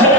6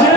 6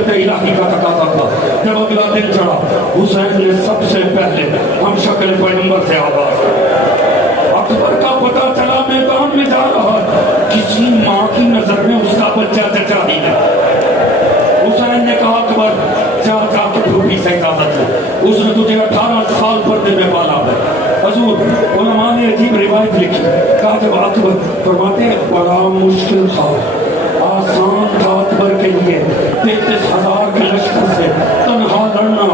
شریعت الہی کا تقاضا تھا. جب اگلا دن چڑھا حسین نے سب سے پہلے ہم شکل پیغمبر سے آواز. اکبر کا پتہ چلا میدان میں جا رہا ہے, کسی ماں کی نظر میں اس کا بچہ چچا ہی نہیں. حسین نے کہا اکبر جا جا کے پھوپھی سے اجازت لے, اس نے تجھے 18 سال پردے میں پالا ہے. حضور علماء نے عجیب روایت لکھی, کہا جب اکبر فرماتے ہیں بڑا مشکل تھا, آسان تھا اکبر کے لیے 33,000 کے لشکر سے تنہا لڑنا,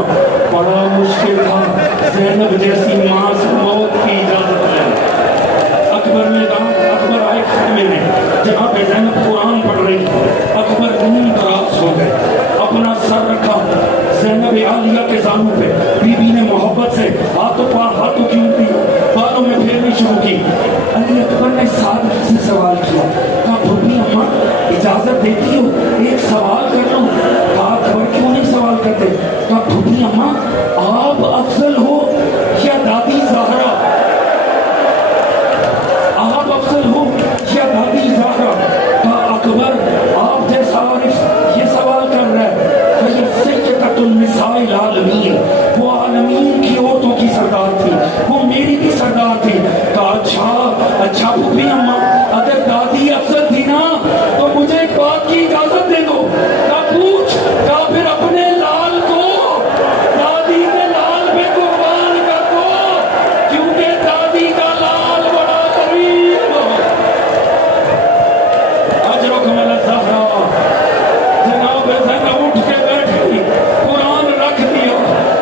بڑا مشکل تھا زینب جیسی ماں سے موت کی اجازت لینا. اکبر آئے خیمے میں جہاں پہ زینب قرآن پڑھ رہی تھی. اکبر نیند دراز ہو گئے, اپنا سر رکھا زینب عالیہ کے زانوں پہ. بی بی نے محبت سے ہاتھوں کی انگلی بالوں میں پھیرنی شروع کی. علی اکبر نے سادگی سے سوال کیا, کہا بھوپی اماں اجازت دیتی ہو ایک سوال کر لوں؟ کہا اکبر کیوں نہیں سوال کرتے؟ کہا بھوپی اماں آپ افضل ہو یا دادی زہرا؟ آپ افضل ہو یا دادی زہرا؟ کہا اکبر آپ جیسا عارف یہ سوال کر رہا ہے. کہ سیدۃ النساء العالمین, وہ عالمین کی عورتوں کی سردار تھی, وہ میری بھی سردار تھی. کہا اچھا پھوپھی اماں اگر دادی افضل تھی نا تو مجھے ایک بات کی اجازت دے دو. کہا پوچھ. کہا پھر اپنے لال کو دادی کے لال پہ قربان کر دو, کیونکہ دادی کا لال بڑا قریب. اجرکم الزہرا. جناب زینب اٹھ کے بیٹھی, قرآن رکھ دیا,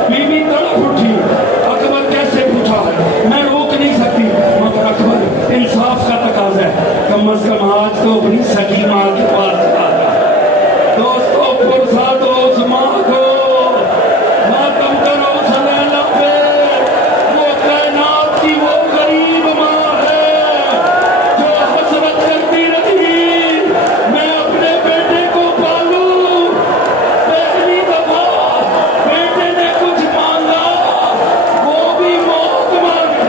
بی بی تڑپ اٹھی. اکبر کیسے پوچھا ہے, میں روک نہیں سکتی, مگر اکبر انصاف کا تقاضا ہے, کم از کم آج تو اپنی سکی ماں کے پاس آ جا. دوستو پرسا دو اس ماں کو, ماتم کرو اس لیلا پہ. وہ کائنات کی وہ غریب ماں ہے جو حسرت کرتی رہی میں اپنے بیٹے کو پالوں. پہلی دفعہ بیٹے نے کچھ مانگا, وہ بھی موت مانگی.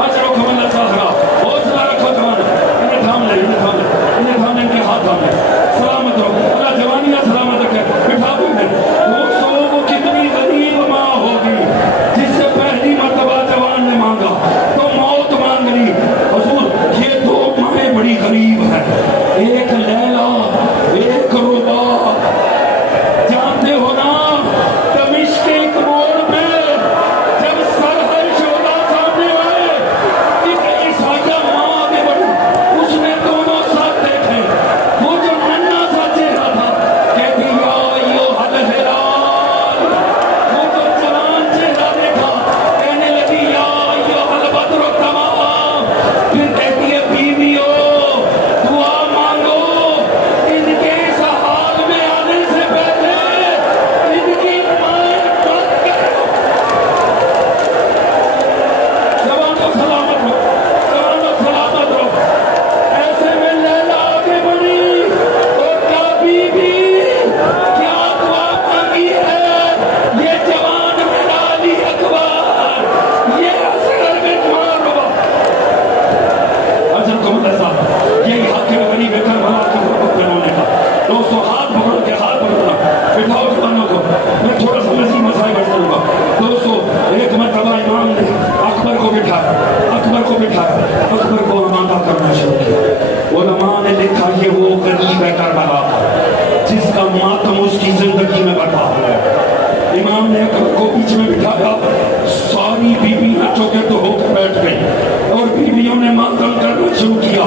اجرکم الزہرا. حوصلہ رکھو جوان, انہیں تھام لے, ان کے ہاتھ تھام لے. سلامت رہو, اللہ جوانیاں سلامت رکھے, بٹھا دوں گے. وہ کتنی غریب ماں ہوگی جس سے پہلی مرتبہ جوان نے مانگا تو موت مانگ لی. حضور یہ دو مائیں بڑی غریب ہیں, ایک لیلا ایک ربا. جانتے ہو نا دمشق کے ایک موڑ پہ جب سرحد شہدا سامنے آئے, ایک عیسائیہ ماں آگے بڑھی, اس نے دونوں ساتھ دیکھے. وہ جو ننھا سا چہرہ تھا کہتی یا ایھا الہلال, وہ جو جوان چہرہ دیکھا کہنے لگی یا ایھا البدر التمام. پھر کہتی ہے بیویو دعا مانگو, ان کے اس حال میں آنے سے پہلے ان کی مائیں مت کرو. جوانوں سلامت رہو, جوانوں سلامت رہو. ایسے میں لیلا آگے بڑھی اور کیا بی بی کیا دعا مانگی ہے؟ یہ جوان میرا علی اکبر, یہ اصغر بن معروہ. اجرکم الزہرا. یہی حق ہے غریب کربلا کی غربت میں رونے کا. دوستو ہاتھ پکڑ کے ہاتھ پکڑنا, بٹھاؤ جوانوں کو. میں تھوڑا سا مزید مسائل بڑھ کروں گا. دوستو ایک مرتبہ امام نے اکبر کو بٹھایا, اکبر کو آمادہ کرنا شروع کیا. علماء نے لکھا یہ وہ غریب ہے کربلا جس کا ماتم اس کی زندگی میں برپا ہوا ہے. امام نے اکبر کو پیچھے میں بٹھایا, ساری بیویاں چوکے تو ہو کر بیٹھ گئی اور بیویوں نے ماتم کرنا شروع کیا,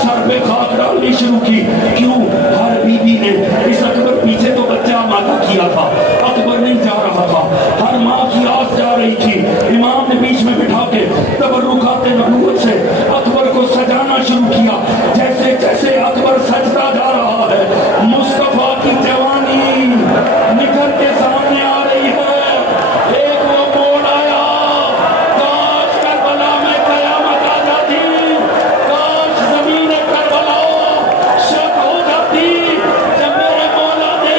سر پہ خاک ڈالنی شروع کی. کیوں؟ ہر بیوی نے اس اکبر پیچھے تو بچہ آمادہ کیا تھا, اکبر نہیں جا رہا تھا, ہر ماں کی آس جا رہی تھی. امام نے بیچ میں بٹھا کے تبرکات نبوت سے اکبر کو سجانا شروع کیا. جیسے جیسے اکبر سجتا جا رہا ہے, مصطفیٰ کی جوانی نکل کے سامنے آ رہی ہے. ایک وہ موڑ آیا, کاش کربلا میں قیامت آ جاتی, کاش زمین کربلا شک ہو جاتی جب میرے مولا نے